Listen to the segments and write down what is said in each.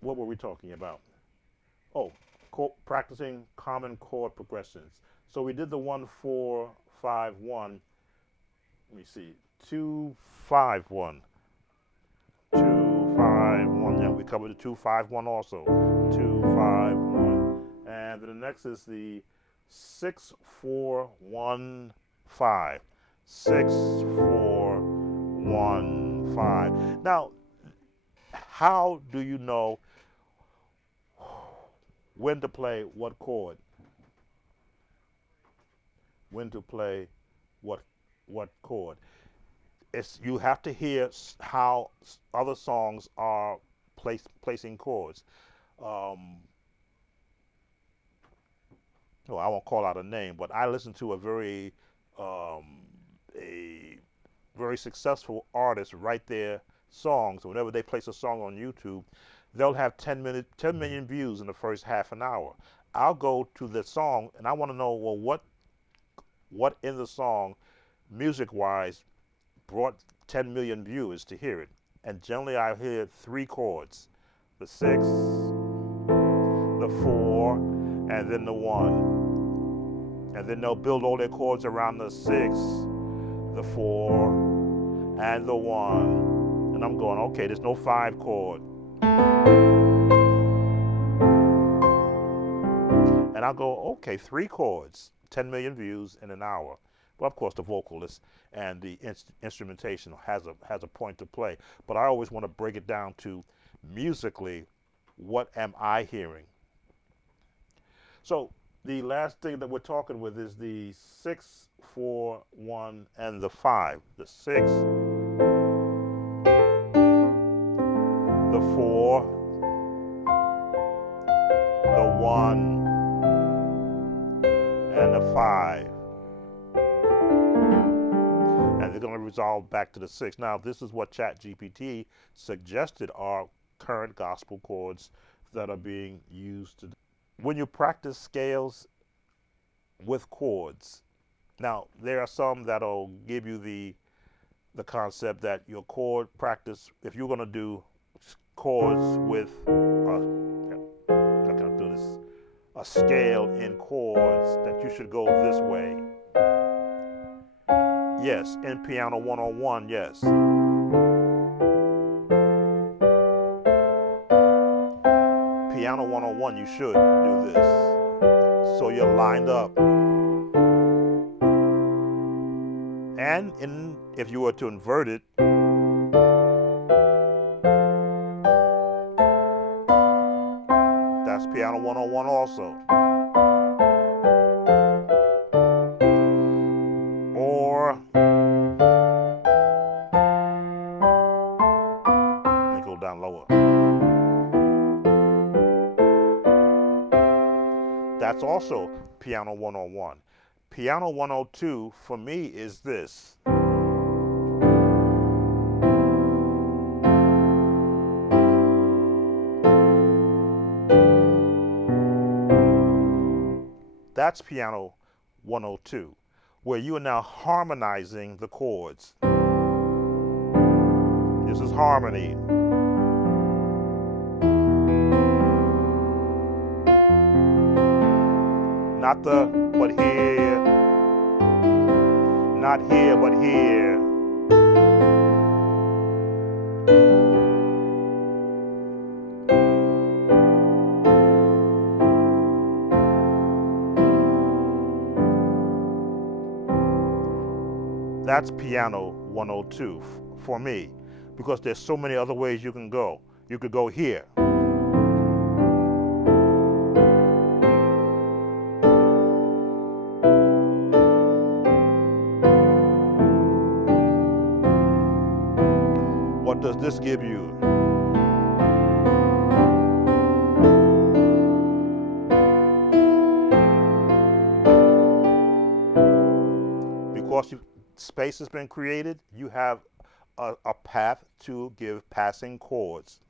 what were we talking about? Oh, practicing common chord progressions. So we did the 1 4 5 1. Let me see, 2 5 1, 2 5 1. Yeah, we covered the 2 5 1 also. 2 5 1, and then the next is the 6 4 1 5. 6 4 1 5. Now, how do you know when to play what chord? When to play what what chord? It's you have to hear how other songs are placing chords. Um, well, I won't call out a name, but I listened to um, a very successful artist write their songs. Whenever they place a song on YouTube, they'll have 10 million views in the first half an hour. I'll go to the song and I want to know, well, what in the song, music wise, brought 10 million viewers to hear it. And generally, I hear three chords: the six, the four, and then the one. And then they'll build all their chords around the six, the four, and the one. And I'm going, okay, there's no five chord. And I'll go, okay, three chords, 10 million views in an hour. Well, of course, the vocalist and the instrumentation has a point to play. But I always want to break it down to musically, what am I hearing? So the last thing that we're talking with is the 6 4 1 and the 5. The 6, the 4, the 1, and the 5. And they're going to resolve back to the 6. Now, this is what ChatGPT suggested are current gospel chords that are being used today. When you practice scales with chords, now there are some that'll give you the concept that your chord practice, if you're going to do chords with I'm not going to do this, a scale in chords, that you should go this way. Yes, in Piano 101, yes. Piano 101, you should do this. So you're lined up. And if you were to invert it, that's Piano 101 also. Or, let me go down lower. That's also Piano 101. Piano 102 for me is this. That's Piano 102, where you are now harmonizing the chords. This is harmony. Not the, but here. Not here, but here. That's Piano 102 for me, because there's so many other ways you can go. You could go here. What does this give you? Because space has been created, you have a path to give passing chords.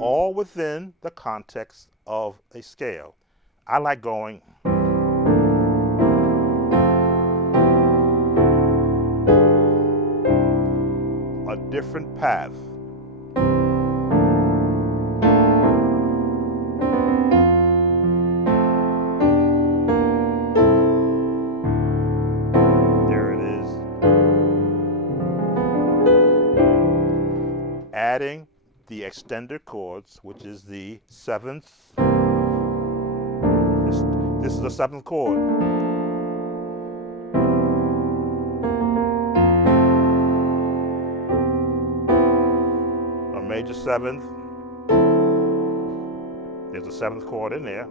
All within the context of a scale. I like going a different path. There it is. Adding the extended chords, which is the seventh. This is the seventh chord. A major seventh. There's a seventh chord in there.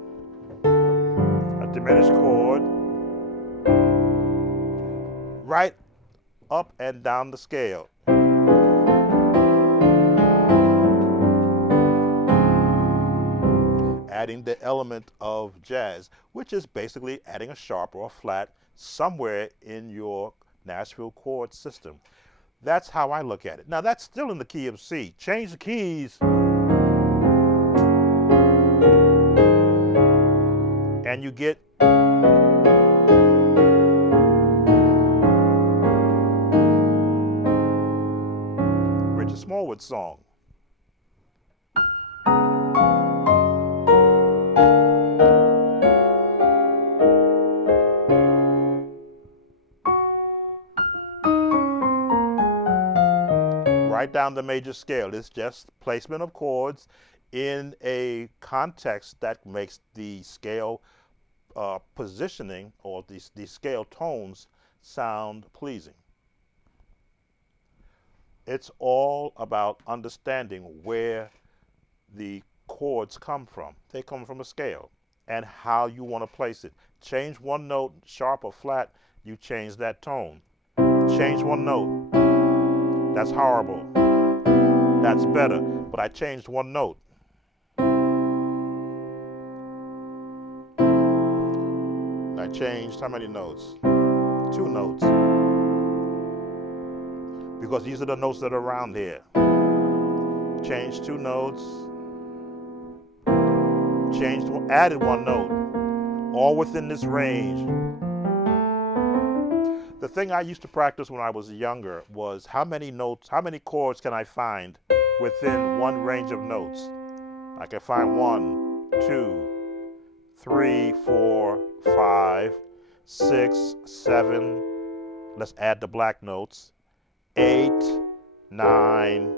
A diminished chord. Right up and down the scale. Adding the element of jazz, which is basically adding a sharp or a flat somewhere in your Nashville chord system. That's how I look at it. Now that's still in the key of C. Change the keys and you get Richard Smallwood's song. Right down the major scale. It's just placement of chords in a context that makes the scale positioning or the scale tones sound pleasing. It's all about understanding where the chords come from. They come from a scale and how you want to place it. Change one note, sharp or flat, you change that tone. Change one note. That's horrible. That's better. But I changed one note. I changed how many notes? 2 notes. Because these are the notes that are around here. Changed 2 notes. Added 1 note. All within this range. The thing I used to practice when I was younger was how many chords can I find within one range of notes? I can find 1, 2, 3, 4, 5, 6, 7. Let's add the black notes. 8, 9,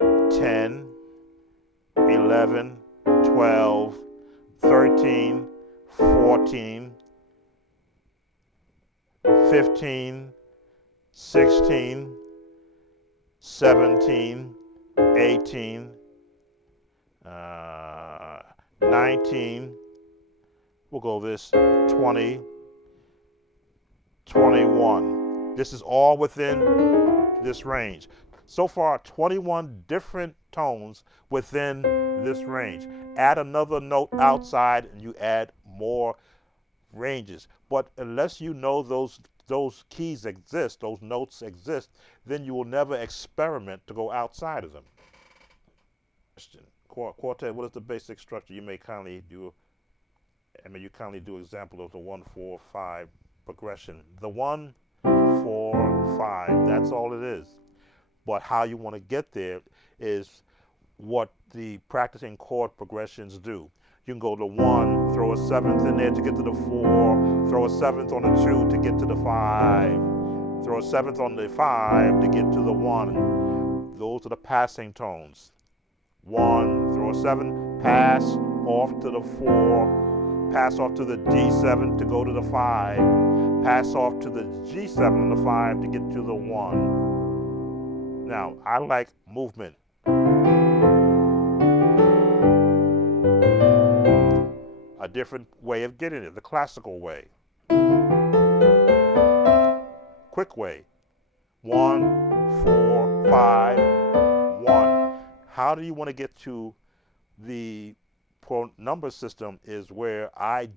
10, 11, 12, 13, 14, 15, 16, 17, 18, 19, we'll go this, 20, 21. This is all within this range. So far, 21 different tones within this range. Add another note outside and you add more ranges. But unless you know those keys exist, those notes exist, then you will never experiment to go outside of them. Quartet, what is the basic structure? You may kindly do, you kindly do example of the 1-4-5 progression. The 1-4-5, that's all it is. But how you want to get there is what the practicing chord progressions do. You can go to 1, throw a 7th in there to get to the 4, throw a 7th on the 2 to get to the 5, throw a 7th on the 5 to get to the 1. Those are the passing tones. 1, throw a 7, pass off to the 4, pass off to the D7 to go to the 5, pass off to the G7 on the 5 to get to the 1. Now, I like movement. A different way of getting it, the classical way. Quick way. 1, 4, 5, 1. How do you want to get to the number system is where I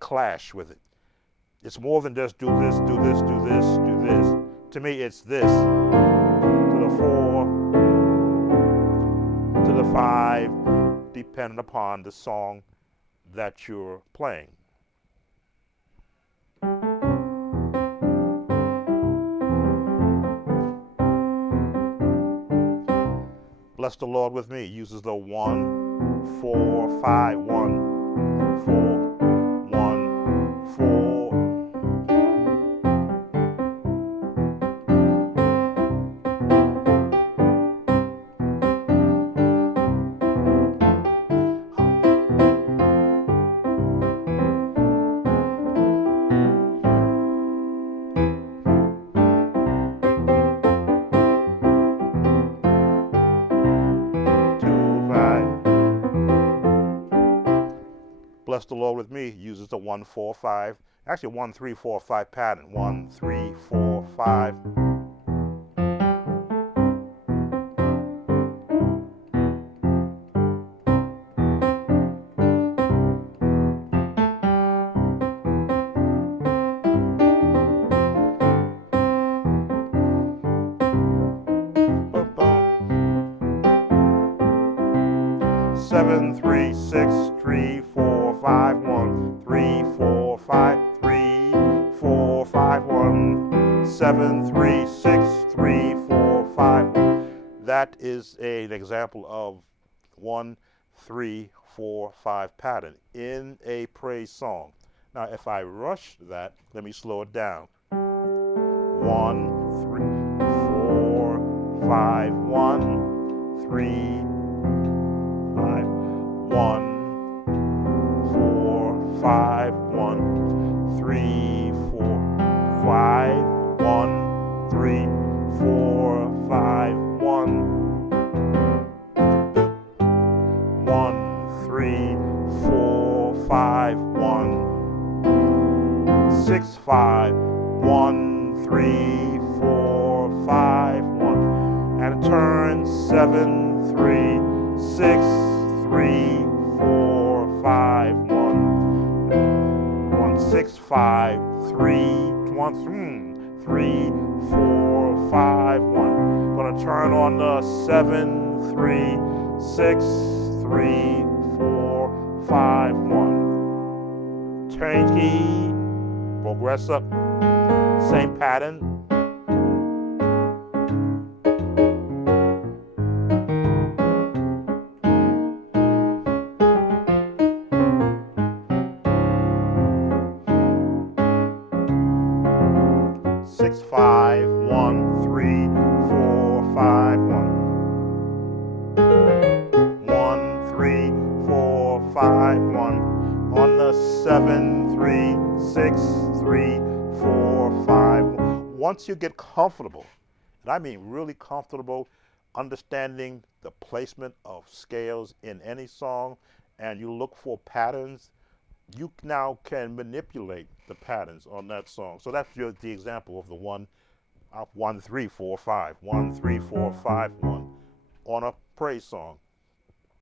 clash with it. It's more than just do this, do this, do this, do this. To me, it's this. To the 4, to the 5, depending upon the song that you're playing. Bless the Lord with me uses the 1, 4, 5, 1, 4, 1, 4. Bless the Lord with me uses the 1, 4, 5. Actually, 1, 3, 4, 5 pattern. 1, 3, 4, 5. Boom, boom. 7, 3, 6, 3, 4, 5, 1, 3, 4, 5, 3, 4, 5, 1, 7, 3, 6, 3, 4, 5. That is an example of 1, 3, 4, 5 pattern in a praise song. Now, if I rush that, let me slow it down. 1, 3, 4, 5, 1, 3, 5, 1, 4, 5, 1, 3, 4, 5, 1, 3, 4, 5, 1, 1, 3, 4, 5, 1, 6, 5, 1, 3, 4, 5, 1, and turn 7, 3, 6, 3, 4, 5, 1, 1, 6, 5, 3, 1, 3, 4, 5, 1. Gonna turn on the 7, 3, 6, 3, 4, 5, 1. Change key, progress up, same pattern. Six, 5, 1, 3, 4, 5, 1. 1, 3, 4, 5, 1. On the 7, 3, 6, 3, 4, 5. Once you get comfortable, and I mean really comfortable, understanding the placement of scales in any song, and you look for patterns, you now can manipulate the patterns on that song. So that's the example of the 1, 1, 3, 4, 5, 1, 3, 4, 5, 1 on a praise song.